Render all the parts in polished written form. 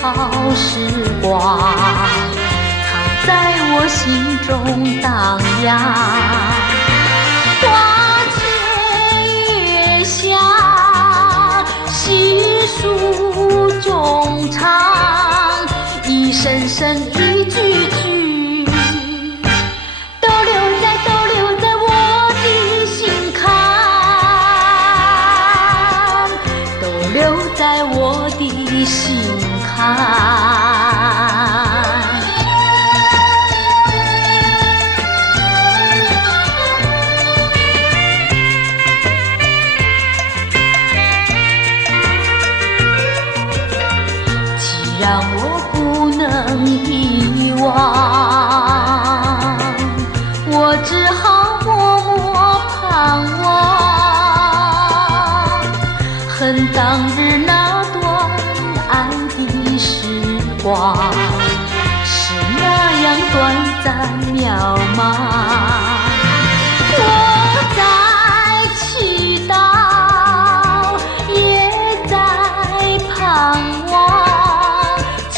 好时光，藏在我心中荡漾。花前月下，细数衷肠，一声声一句句，都留在我的心坎，都留在我的心坎。既然我不能遗忘，我只好默默盼望，恨当日那段爱的时光是那样短暂渺茫。我在祈祷，也在盼望，祈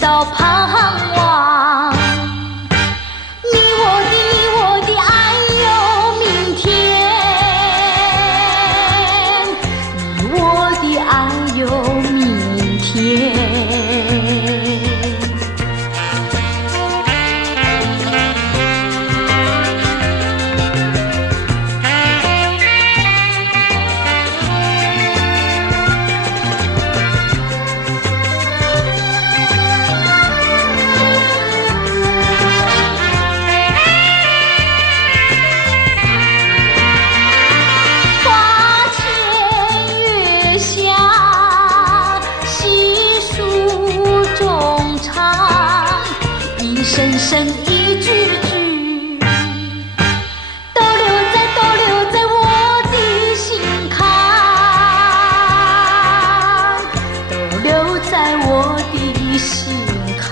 祷盼望，你我的爱有明天，你我的爱有明天。声声一句句，都留在我的心坎，都留在我的心坎。